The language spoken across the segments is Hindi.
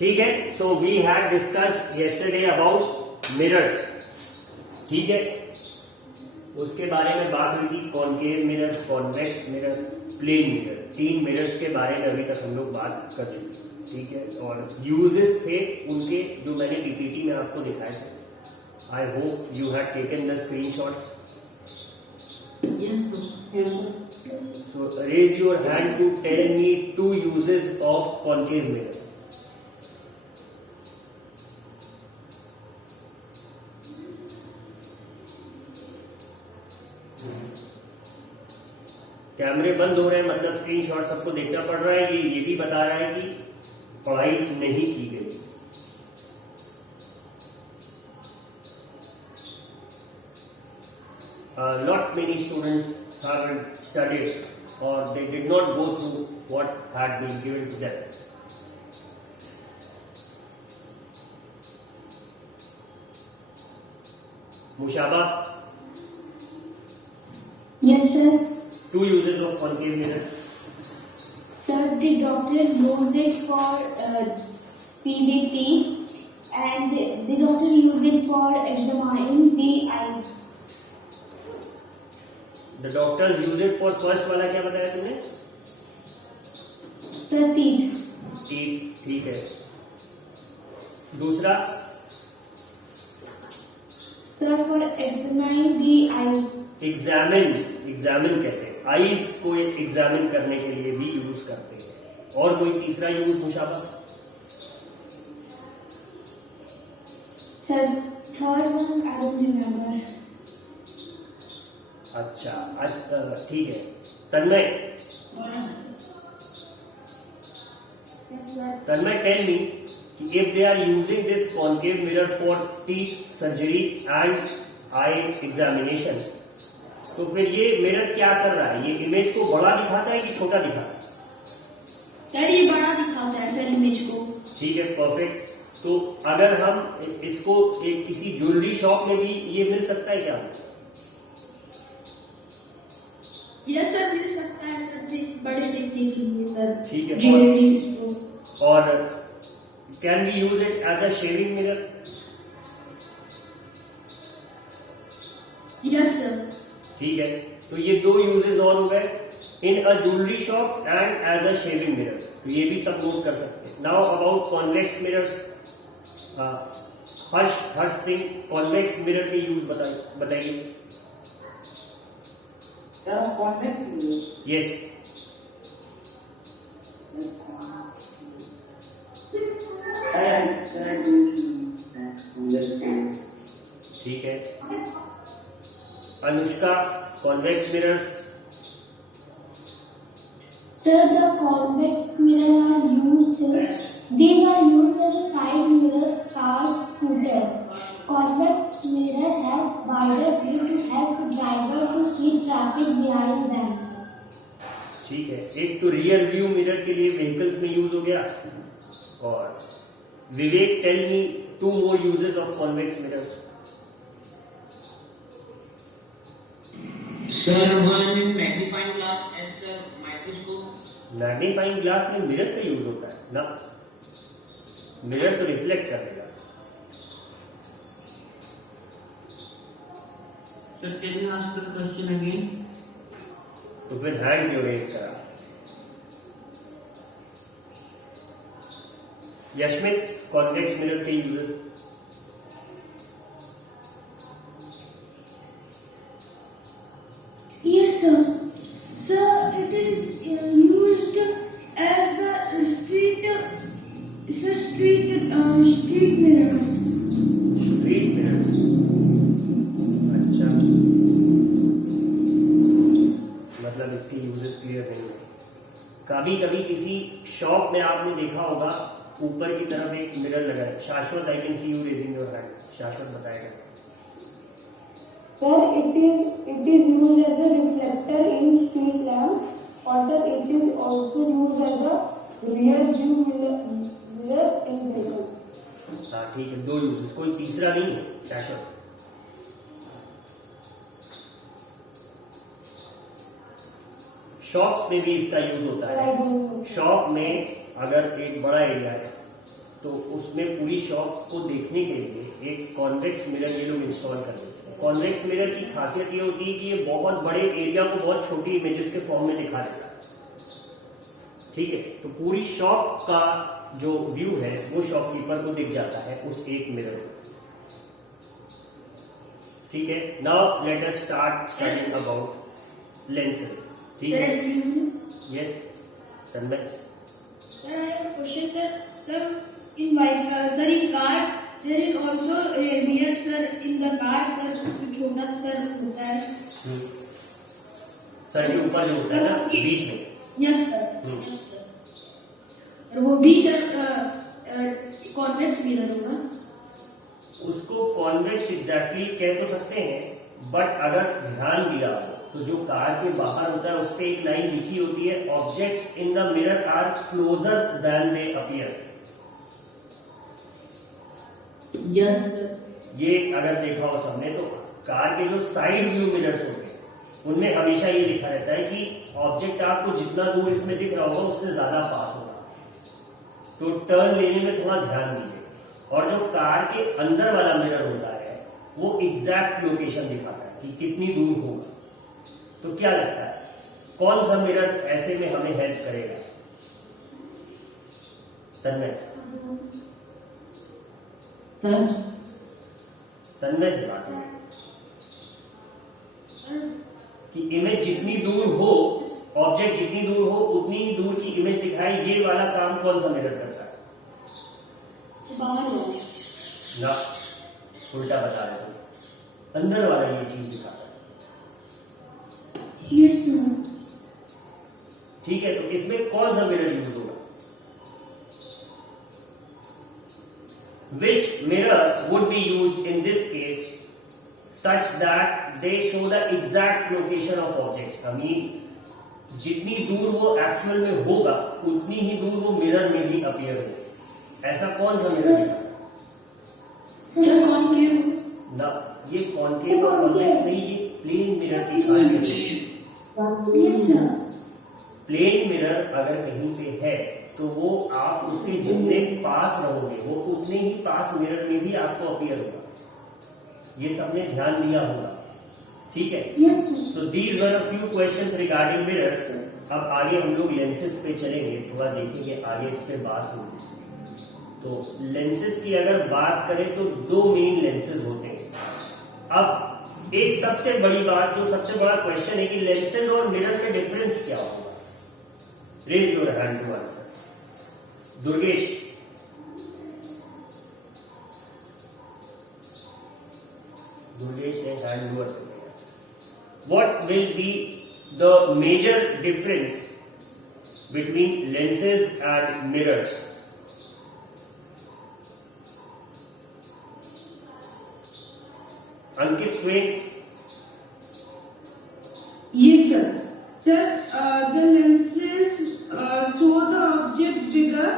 ठीक है, so we had discussed yesterday about mirrors. ठीक है, उसके बारे में बात हुई थी, concave mirror, convex mirror, plane mirror. 3 mirrors के बारे में अभी तक हम लोग बात कर चुके हैं। ठीक है, और यूजेस थे उनके जो मैंने पीपीटी में आपको दिखाए थे। I hope you have taken the screenshots. So raise your hand to tell me 2 uses of concave mirror. कैमरे बंद हो रहे हैं, मतलब स्क्रीनशॉट सबको देखना पड़ रहा है। ये भी बता रहा है कि पढ़ाई नहीं की गई। Not many students have studied or they did not go through what had been given to them. Mushaba? Yes, sir. 2 uses of concave mirror. Sir, the doctor used it for PDT and the doctor used it for examining the eye. The doctors use it for first वाला क्या बताया तुमने? Sir, teeth. टीथ, ठीक है। दूसरा? Sir, for examining the eye. Examine कहते हैं, आईज को एग्जामिन करने के लिए भी यूज करते हैं। और कोई तीसरा use मुशाबा? Sir, third one I don't remember. अच्छा, ठीक है। तन्मय, टेल मी कि if they are using this concave mirror for teeth surgery and eye examination, तो फिर ये मिरर क्या कर रहा है? ये इमेज को बड़ा दिखाता है कि छोटा दिखाता है? सर, ये बड़ा दिखाता है सर इमेज को। ठीक है, परफेक्ट। तो अगर हम इसको एक किसी ज्वेलरी शॉप में भी ये मिल सकता है क्या? यस सर, मिल सकता है सर, बड़े देखने के लिए सर। ठीक है, ज्वेलरी और can we use it as a shaving mirror? Yes sir. ठीक है, तो ये 2 यूजेस और हो गए, in a jewellery shop and as a shaving mirror. तो ये भी सब नोट कर सकते हैं। Now about convex mirrors, Harsh Singh, convex mirror के यूज बताइए। यस, ठीक है। Anushka, convex mirrors? Sir, the convex mirror are used. These are used as a side mirrors, cars, scooters. Convex mirror has wider view to help driver to see traffic behind them. ठीक है, एक तो रियर व्यू मिरर के लिए व्हीकल्स में यूज हो गया। और विवेक, tell me 2 more uses of convex mirrors. Sir, one in magnifying glass and sir microscope. Magnifying glass में मिरर का यूज होता है ना? मिरर तो रिफ्लेक्ट करेगा। Sir, can you ask the question again? तो फिर हैंड क्यों रेज करा? यशमित, कॉन्वेक्स मिरर के uses? Yes, sir. Sir, it is used as the street mirrors. Street mirrors, अच्छा, मतलब इसके यूजेस क्लियर नहीं है। कभी कभी किसी शॉप में आपने देखा होगा ऊपर की तरफ एक मिरर लगा है। शाश्वत, I can see you raising your hand. शाश्वत बताएगा। Sir, it is used as a reflector in street lamps. Or it is also used as a rear view mirror in vehicle. हाँ, ठीक है, 2 यूजेस, कोई तीसरा नहीं है। शाश्वत, शॉप्स में भी इसका यूज होता है। शॉप में अगर एक बड़ा एरिया है तो उसमें पूरी शॉप को देखने के लिए एक कॉन्वेक्स मिरर ये लोग इंस्टॉल कर देते हैं। कॉन्वेक्स मिरर की खासियत ये होती है कि ये बहुत बड़े एरिया को बहुत छोटी इमेजेस के फॉर्म में दिखा देता है। ठीक है, तो पूरी शॉप का जो व्यू है वो शॉपकीपर को दिख जाता है उस एक मिरर में। ठीक है, now let us starting about lenses. ठीक है, yes Tanmay. Sir, I have a question, sir. Sir, in bike, sir, in car, there is also a mirror, sir. In the car, sir, छोटा sir होता है. सर के ऊपर जो होता है ना बीच में। Yes, sir. Yes, sir. और वो भी sir कॉन्वेक्स मिरर होगा. उसको कॉन्वेक्स एग्जैक्टली कह तो सकते हैं, बट अगर ध्यान दिया तो जो कार के बाहर होता है उस पर एक लाइन लिखी होती है, objects in the mirror are closer than they appear. Yes, sir. ये अगर देखा हो सबने तो कार के जो साइड व्यू मिरर्स होते हैं उनमें हमेशा ये लिखा रहता है कि ऑब्जेक्ट आपको जितना दूर इसमें दिख रहा होगा उससे ज्यादा पास होगा, तो टर्न लेने में थोड़ा ध्यान दीजिए। और जो कार के अंदर वाला मिरर होता है वो एग्जैक्ट लोकेशन दिखाता है कि कितनी दूर होगा। तो क्या लगता है कौन सा मिरर ऐसे में हमें हेल्प करेगा? तन्मय, Sir. तन्मय से बात है कि इमेज जितनी दूर हो, ऑब्जेक्ट जितनी दूर हो उतनी ही दूर की इमेज दिखाई, ये वाला काम कौन सा मिरर करता है? बाहर होगा. ना, उल्टा बता रहे हो, अंदर वाला ये चीज दिखाता है। Yes, sir. ठीक है, तो इसमें कौन सा मिरर यूज होगा? Which mirror would be used in this case such that they show the exact location of objects? I mean, जितनी दूर वो एक्चुअल में होगा उतनी ही दूर वो मिरर में भी अपीयर हो। ऐसा कौन सा मिरर दिखाता है? Sir, concave. ना, ये कॉन्केव और कॉन्वेक्स नहीं, ये प्लेन मिरर की खासियत है। Yes, sir. प्लेन मिरर अगर कहीं पे है तो वो आप उसके जितने पास रहोगे वो उतने ही पास मिरर में भी आपको अपीयर होगा। ये सबने ध्यान दिया होगा। ठीक है, Yes, sir. So these were a few questions regarding mirrors. अब आगे हम लोग लेंसेज पे चलेंगे, थोड़ा देखेंगे आगे इस पे बात होगी। तो लेंसेज की अगर बात करें तो दो मेन लेंसेज होते हैं। अब एक सबसे बड़ी बात, जो सबसे बड़ा क्वेश्चन है कि लेंसेज और मिरर में डिफरेंस क्या होगा? Raise your hand to answer. Durgesh, Durgesh ने हैंड लोअर कर दिया। What will be the major difference between lenses and mirrors? Ankit Swain. Yes, sir. Sir, the lenses show the object bigger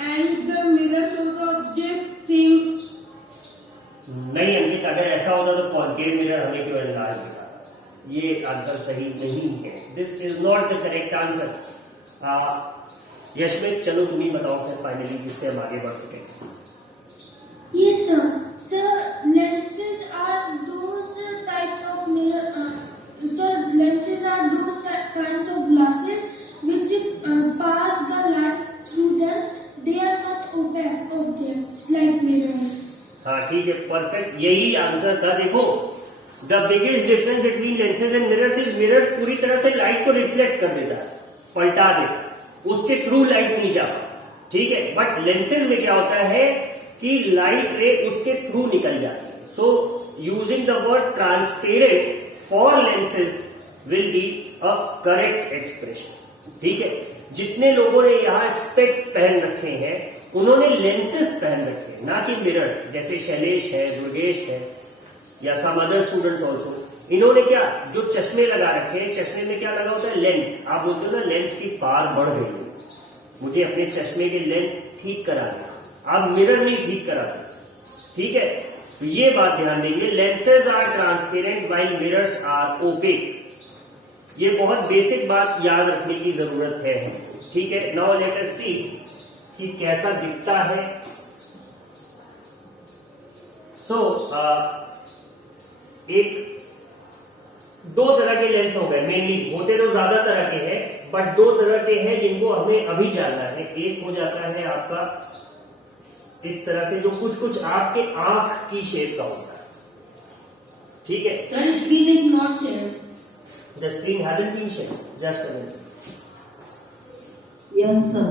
and the mirror show the object same. नहीं अंकित, अगर ऐसा होता तो कॉन्केव मिरर हमें क्यों अंदाज दिखाता? ये आंसर सही नहीं है। This is not the correct answer. Yashmit, चलो तुम ही बताओ फिर फाइनली, जिससे हम आगे बढ़ सकें। Yes, sir. Sir, lenses are those types of mirror. Sir, lenses are those kinds of glasses which pass the light through them. They are not opaque objects like mirrors. हाँ ठीक है, परफेक्ट, यही आंसर था। देखो, the biggest difference between lenses and mirrors is mirrors पूरी तरह से लाइट को रिफ्लेक्ट कर देता है, पलटा देता है, उसके थ्रू लाइट नहीं जा पाता। ठीक है, बट लेंसेज में क्या होता है कि लाइट रे उसके थ्रू निकल जाती है। So using the word transparent for lenses will be a correct expression. ठीक है, जितने लोगों ने यहाँ स्पेक्स पहन रखे हैं उन्होंने लेंसेज पहन रखे हैं, ना कि मिरर्स। जैसे शैलेश है, दुर्गेश है, या सम अदर स्टूडेंट्स ऑल्सो। इन्होंने क्या, जो चश्मे लगा रखे हैं, चश्मे में क्या लगा होता है? लेंस। आप बोलते हो ना लेंस की पार बढ़ गई है, मुझे अपने चश्मे के लेंस ठीक करा दे। आप मिरर नहीं ठीक कराते। ठीक है, तो ये बात ध्यान देंगे। Lenses are transparent while mirrors are opaque. ये बहुत बेसिक बात याद रखने की जरूरत है। ठीक है, नाउ लेट अस सी कि कैसा दिखता है। सो एक दो तरह के लेंस हो गए, मेनली होते तो ज्यादा तरह के हैं, बट दो तरह के हैं जिनको हमें अभी जानना है। एक हो जाता है आपका इस तरह से, जो कुछ कुछ आपके आंख की शेप का होता है, ठीक है। Sir, screen is not shared. The screen hasn't been shared. Just a minute. Yes, sir.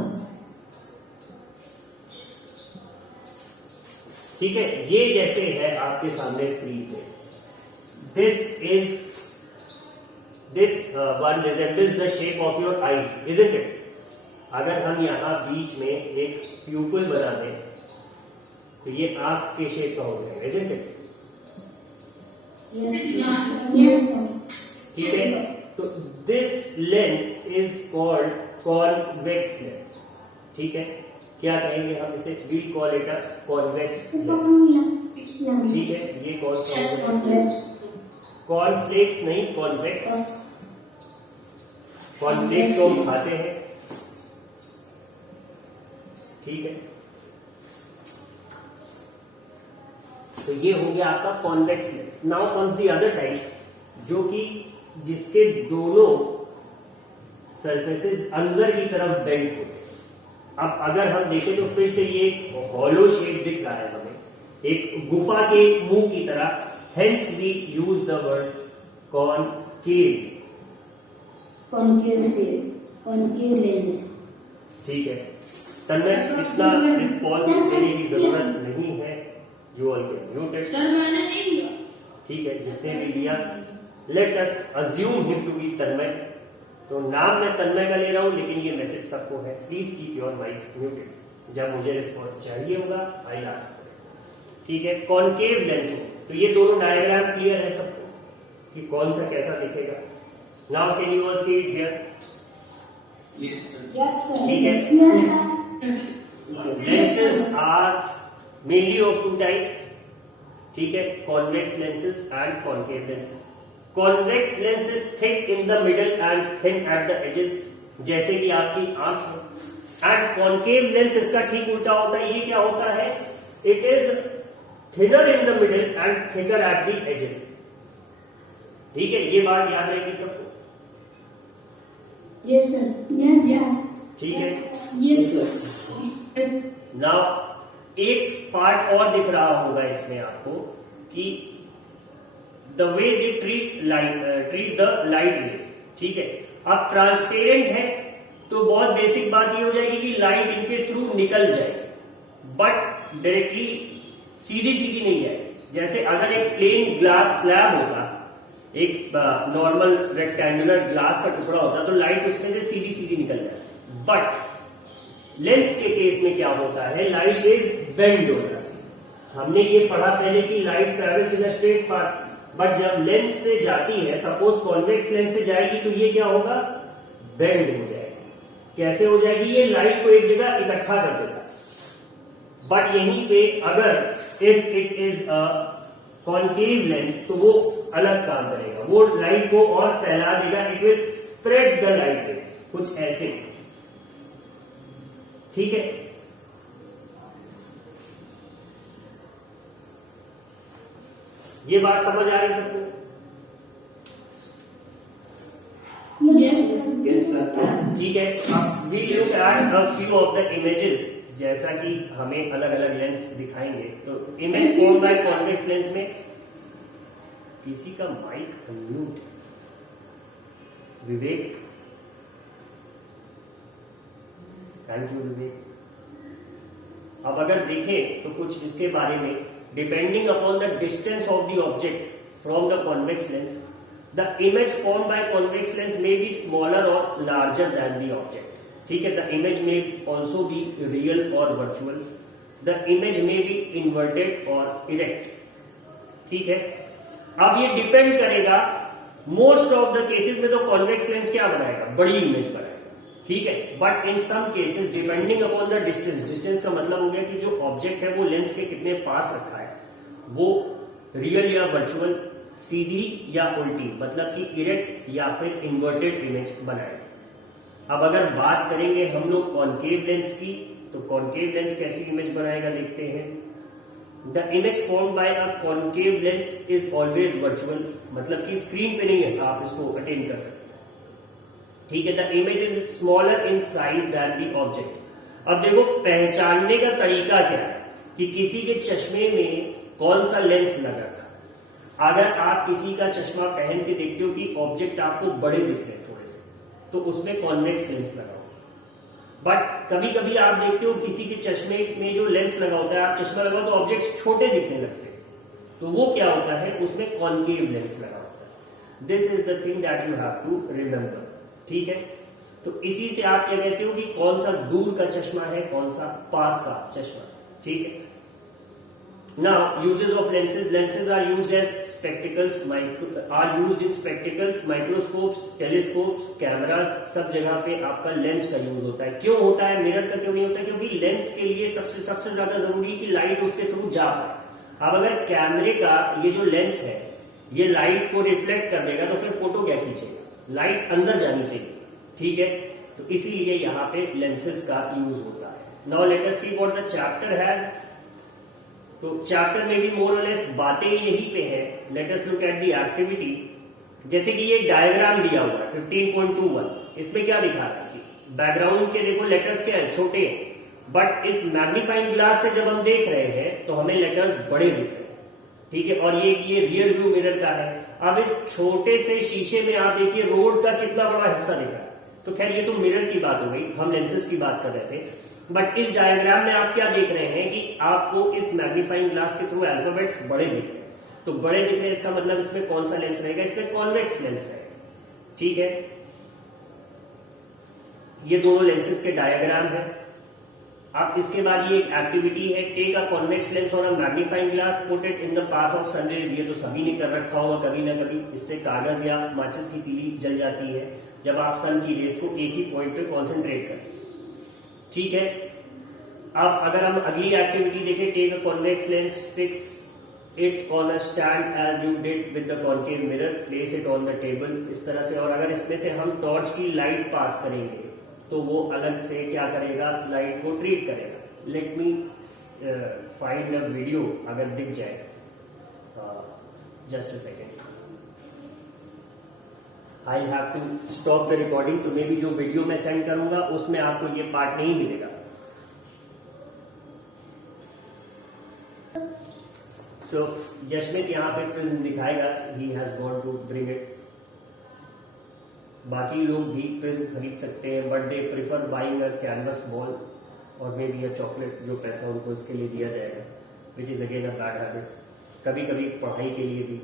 ठीक है, ये जैसे है आपके सामने स्क्रीन पे, this one resembles the shape of your eyes, isn't it? अगर हम यहाँ बीच में एक प्यूपल बना दें तो ये आंख के शेप का हो जाएगा, isn't it? ठीक है, तो this lens is called convex lens. ठीक है, क्या कहेंगे हम इसे? We call it a convex lens. ठीक है, ये कौन सा? कॉर्नफ्लेक्स नहीं, कॉन्वेक्स। कॉर्नफ्लेक्स तो हम खाते हैं, ठीक है। तो ये हो गया आपका convex lens. Now comes the other type, जो कि जिसके दोनों सरफेसेस अंदर की तरफ बेंड होते हैं। अब अगर हम देखें तो फिर से ये हॉलो शेप दिख रहा है हमें, एक गुफा के मुंह की तरह। Hence we use the word concave. Concave lens. ठीक है, तन्मय इतना रिस्पॉन्स देने की जरूरत नहीं है। You all can mute it. Sir मैंने नहीं लिया। ठीक है, जिसने भी लिया, let us assume him to be Tanmay. तो नाम मैं तन्मय का ले रहा हूं, लेकिन ये मैसेज सबको है। Please keep your mics muted. जब मुझे रिस्पॉन्स चाहिए होगा आई आस्क फॉर इट। ठीक है, कॉनकेव लेंस हो तो ये दोनों डायग्राम क्लियर है सबको कि कौन सा कैसा दिखेगा। Now can you all see it here? Yes, sir. Yes, sir. ठीक है, Yes, sir. lenses are mainly of two types. ठीक है, convex lenses and concave lenses. Convex lens is thick in the middle and thin at the edges, जैसे कि आपकी आंख है। And concave lens इसका ठीक उल्टा होता है। ये क्या होता है? It is thinner in the middle and thicker at the edges. ठीक है, ये बात याद रहेगी सबको। Yes, sir. Yes, sir. ठीक है, Yes, sir. नाउ एक पार्ट और दिख रहा होगा इसमें आपको कि the way they treat the light waves. ठीक है, अब ट्रांसपेरेंट है तो बहुत बेसिक बात ये हो जाएगी कि लाइट इनके थ्रू निकल जाएगी, बट डायरेक्टली सीधी सीधी नहीं जाएगी। जैसे अगर एक प्लेन ग्लास स्लैब होगा, एक नॉर्मल रेक्टेंगुलर ग्लास का टुकड़ा होता, तो लाइट उसमें से सीधी सीधी निकल जाती। बट लेंस के केस में क्या होता है? लाइट वेव्स बेंड होता है। हमने ये पढ़ा पहले कि light travels in a straight path, but जब लेंस से जाती है, सपोज कॉन्वेक्स लेंस से जाएगी, तो ये क्या होगा? बेंड हो जाएगी। कैसे हो जाएगी? ये लाइट को एक जगह इकट्ठा कर देगा। बट यहीं पे अगर if it is a concave lens, तो वो अलग काम करेगा, वो लाइट को और फैला देगा। It will spread the light waves, कुछ ऐसे। ठीक है, ये बात समझ आ रही सबको? Yes, sir. Yes, sir. ठीक है, अब we look at a few of the images. जैसा कि हमें अलग अलग लेंस दिखाएंगे, तो image form by convex lens में किसी का माइक अनम्यूट है। Vivek, thank you Vivek. अब अगर देखें तो कुछ इसके बारे में, depending upon the distance of the object from the convex lens, the image form by convex lens may be smaller और लार्जर देन द ऑब्जेक्ट। ठीक है, द इमेज में ऑल्सो बी रियल और वर्चुअल। द इमेज में बी इन्वर्टेड और इरेक्ट। ठीक है, अब ये डिपेंड करेगा, मोस्ट ऑफ द केसेस में तो कॉन्वेक्स लेंस क्या बनाएगा? बड़ी इमेज बनाएगा। ठीक है, but in some cases depending upon the distance, distance का मतलब हो गया कि जो ऑब्जेक्ट है वो लेंस के कितने पास रखा है, वो रियल या वर्चुअल, सीधी या उल्टी, मतलब कि इरेक्ट या फिर इन्वर्टेड इमेज बनाएगा। अब अगर बात करेंगे हम लोग कॉन्केव लेंस की, तो कॉन्केव लेंस कैसी इमेज बनाएगा देखते हैं। The image form bye a concave lens is always virtual, मतलब कि स्क्रीन पे नहीं है, आप इसको अटेन कर सकते हैं। ठीक है, the image is smaller in size than the object. अब देखो पहचानने का तरीका क्या है कि किसी के चश्मे में कौन सा लेंस लगा था। अगर आप किसी का चश्मा पहन के देखते हो कि ऑब्जेक्ट आपको बड़े दिख रहे हैं थोड़े से, तो उसमें कॉन्वेक्स लेंस लगा होगा। बट कभी कभी आप देखते हो किसी के चश्मे में जो लेंस लगा होता है, आप चश्मा लगाओ तो ऑब्जेक्ट्स छोटे दिखने लगते हैं, तो वो क्या होता है, उसमें कॉन्केव लेंस लगा होता है। This is the thing that you have to remember. ठीक है, तो इसी से आप क्या कहते हो कि कौन सा दूर का चश्मा है, कौन सा पास का चश्मा। ठीक है, now uses of lenses are used as spectacles, in spectacles, microscopes, telescopes, cameras, सब जगह पे आपका लेंस का यूज होता है। क्यों होता है, मिरर का क्यों नहीं होता है, क्योंकि लेंस के लिए सबसे ज्यादा जरूरी कि लाइट उसके थ्रू जा पाए। अब अगर कैमरे का ये जो लेंस है ये लाइट को रिफ्लेक्ट कर देगा तो फिर फोटो क्या खींचेगा, लाइट अंदर जानी चाहिए। ठीक है, तो इसीलिए यहाँ पे लेंसेज का यूज होता है। Now let us see what the chapter has. तो चैप्टर में भी मोर और लेस बातें यही पे है। Let us look at the activity. जैसे कि ये डायग्राम दिया हुआ है 15.21, इसमें क्या दिखा रहा है कि बैकग्राउंड के देखो लेटर्स क्या है, छोटे हैं, बट इस मैग्नीफाइंग ग्लास से जब हम देख रहे हैं तो हमें लेटर्स बड़े दिख रहे हैं। ठीक है, और ये रियर व्यू मिरर का है। अब इस छोटे से शीशे में आप देखिए रोड का कितना बड़ा हिस्सा दिख रहा है। तो खैर ये तो मिरर की बात हो गई, हम लेंसेज की बात कर रहे थे। बट इस डायग्राम में आप क्या देख रहे हैं कि आपको इस मैग्नीफाइंग ग्लास के थ्रू अल्फाबेट्स बड़े दिख रहे हैं। तो बड़े दिख रहे हैं, इसका मतलब इसमें कौन सा लेंस रहेगा, इसमें कॉन्वेक्स लेंस रहेगा। ठीक है, ये दोनों लेंसेज के डायग्राम है। अब इसके बाद ये एक एक्टिविटी है, take a convex lens on a magnifying glass, put it in the path of sunrays. ये तो सभी ने कर रखा होगा कभी ना कभी। इससे कागज या माचिस की तीली जल जाती है जब आप सन की रेस को एक ही पॉइंट पे कॉन्सेंट्रेट करें। ठीक है, अब अगर हम अगली एक्टिविटी देखें, take a convex lens, fix it on a stand as you did with the concave mirror, place it on the table, इस तरह से। और अगर इसमें से हम टॉर्च की लाइट पास करेंगे तो वो अलग से क्या करेगा, लाइट को ट्रीट करेगा। Let me find a video, अगर दिख जाए, just a second. I have to stop the recording, तो मे बी जो वीडियो मैं सेंड करूंगा उसमें आपको ये पार्ट नहीं मिलेगा। सो यशमित यहाँ पे प्रिज्म दिखाएगा, he has gone to bring it. बाकी लोग भी प्रिज्म खरीद सकते हैं, but they prefer buying a canvas ball और मे बी अ चॉकलेट, जो पैसा उनको इसके लिए दिया जाएगा, which is again a bad habit. कभी कभी पढ़ाई के लिए भी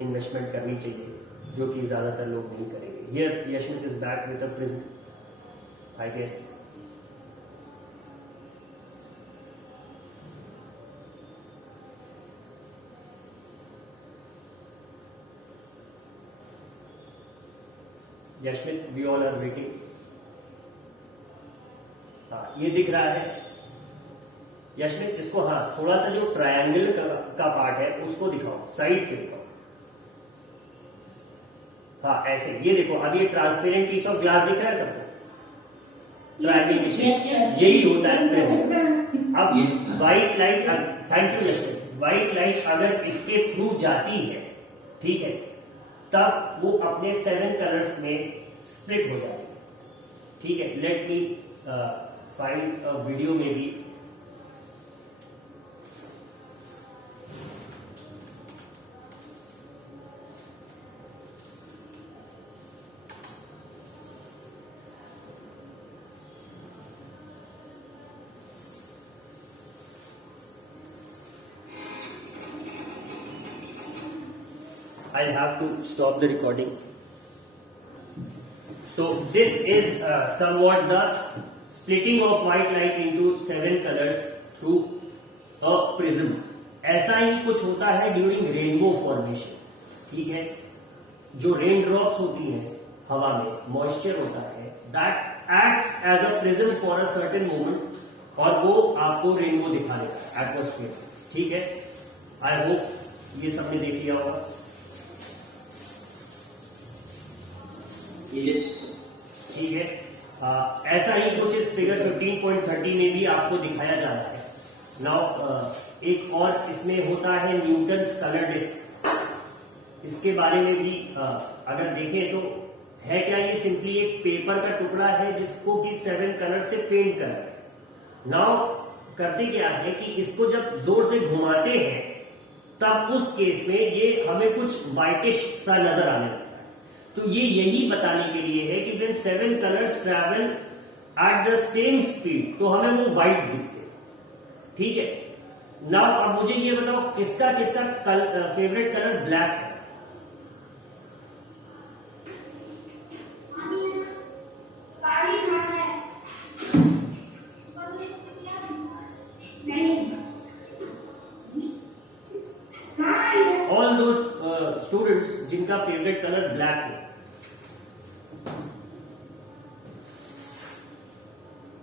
इन्वेस्टमेंट करनी चाहिए, जो कि ज्यादातर लोग नहीं करेंगे। Here Yashmit is back with a prism, I guess. Yashmit, we all are waiting. हाँ, ये दिख रहा है यशमित, इसको हाँ थोड़ा सा जो ट्रायंगल का पार्ट है उसको दिखाओ, साइड से दिखाओ। हाँ ऐसे, ये देखो, अब ये ट्रांसपेरेंट पीस ऑफ ग्लास दिख रहा है सबको, ट्रायंगल की शेप, यही होता है प्रिज्म। अब white light, thank you Yashmit, white light अगर इसके थ्रू जाती है, ठीक है, तब वो अपने 7 कलर्स में स्प्लिट हो जाती है। ठीक है, late me find a video में भी। I'll have to stop the recording. So this is somewhat the splitting of white light into 7 colors through a prism. ऐसा ही कुछ होता है ड्यूरिंग रेनबो फॉर्मेशन। ठीक है, जो रेन ड्रॉप्स होती हैं हवा में, मॉइस्चर होता है, that acts as a prism for a certain moment, और वो आपको रेनबो दिखा देता है एटमॉस्फेयर। ठीक है, आई होप ये सबने देख लिया होगा। ठीक है, ऐसा ही कुछ इस फिगर 15.30 में भी आपको दिखाया जा रहा है। नाउ एक और इसमें होता है न्यूटन्स कलर डिस्क। इसके बारे में भी अगर देखें तो है क्या, ये सिंपली एक पेपर का टुकड़ा है जिसको कि 7 कलर से पेंट करा है। नाउ करते क्या है कि इसको जब जोर से घुमाते हैं तब उस केस में ये हमें कुछ वाइटिश सा नजर आने लगता है। तो ये यही बताने के लिए है कि when 7 colors travel at the same speed तो हमें वो व्हाइट दिखते हैं। ठीक है, नाउ अब मुझे ये बताओ किसका किसका फेवरेट कलर ब्लैक है? ऑल दोज स्टूडेंट्स जिनका फेवरेट कलर ब्लैक है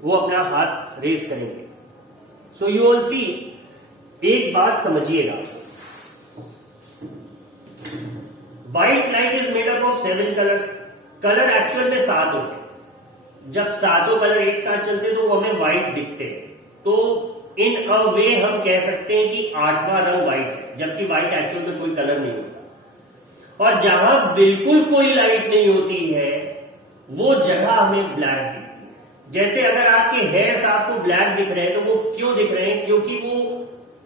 वो अपना हाथ रेज करेंगे। सो यू ऑल सी, एक बात समझिएगा, white light is made up of 7 colours. Colour actual में 7 होते हैं। जब सातों कलर एक साथ चलते हैं तो वो हमें व्हाइट दिखते हैं। तो इन अ वे हम कह सकते हैं कि 8वां रंग व्हाइट है, जबकि व्हाइट एक्चुअल में कोई कलर नहीं होता। और जहां बिल्कुल कोई लाइट नहीं होती है वो जगह हमें ब्लैक दिखती है। जैसे अगर आपके हेयर्स आपको ब्लैक दिख रहे हैं तो वो क्यों दिख रहे हैं? क्योंकि वो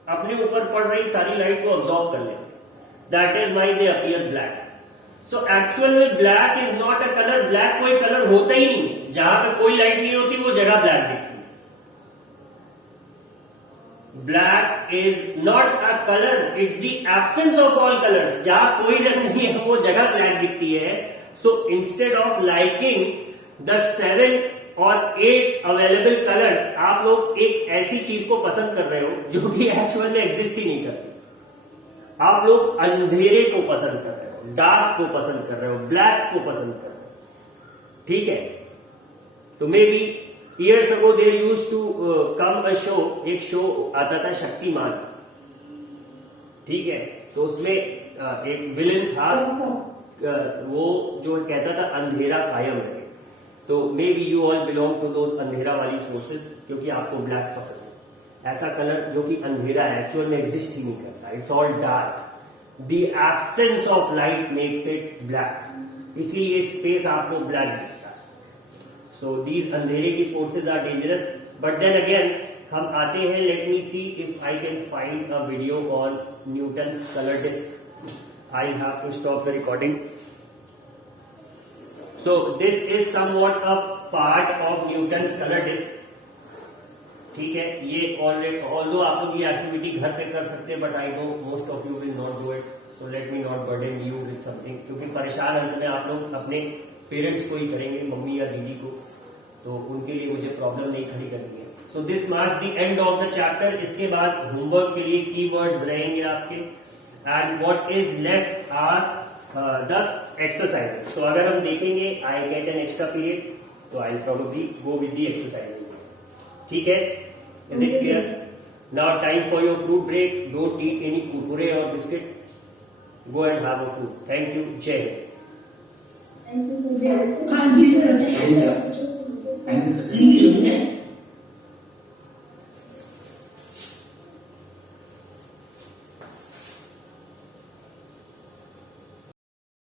अपने ऊपर पड़ रही सारी लाइट को ऑब्जॉर्व कर लेते हैं। That is why they appear black. So actual में black is not a colour. Black कोई कलर होता ही नहीं। जहां पे कोई लाइट नहीं होती वो जगह ब्लैक दिखती है। Black is not a colour, it's the absence of all colours. जहां कोई रंग नहीं है वो जगह ब्लैक दिखती है। So instead of liking the 7 और 8 अवेलेबल कलर्स, आप लोग एक ऐसी चीज को पसंद कर रहे हो जो कि एक्चुअल में एग्जिस्ट ही नहीं करती। आप लोग अंधेरे को पसंद कर रहे हो, डार्क को पसंद कर रहे हो, ब्लैक को पसंद कर रहे हो। ठीक है, तो maybe years ago there used to come a show, एक शो आता था शक्तिमान। ठीक है, तो उसमें एक विलेन था, वो जो कहता था अंधेरा कायम है। तो maybe you all belong to those अंधेरा वाली फोर्सेस, क्योंकि आपको ब्लैक पसंद है। ऐसा कलर जो कि अंधेरा है, एक्चुअल में एग्जिस्ट ही नहीं करता। It's all dark. The absence of light makes it black, इसीलिए स्पेस आपको ब्लैक दिखता है। सो दीज अंधेरे की forces are dangerous. But then again हम आते हैं, let me see if I can find a video on Newton's colour disc. I have to stop the recording. So this is somewhat a part of Newton's color disc. ठीक है, ये ऑलरेडी ऑल्दो आप लोग ये एक्टिविटी घर पे कर सकते हैं, but I know most of you will not do it, so let me not burden you with something, क्योंकि परेशान अंत में आप लोग अपने पेरेंट्स को ही करेंगे, मम्मी या दीदी को, तो उनके लिए मुझे प्रॉब्लम नहीं खड़ी करनी है। So this marks the end of the chapter. इसके बाद होमवर्क के लिए कीवर्ड्स रहेंगे आपके, and what is left are the exercises. So अगर हम देखेंगे I get an extra period, तो I probably go with the exercises. ठीक है, is it clear? Now time for your fruit break. Don't eat any Kurkure और biscuit, go and have a food. Thank you, जय हिंद। Thank you, sir. Thank you, sir.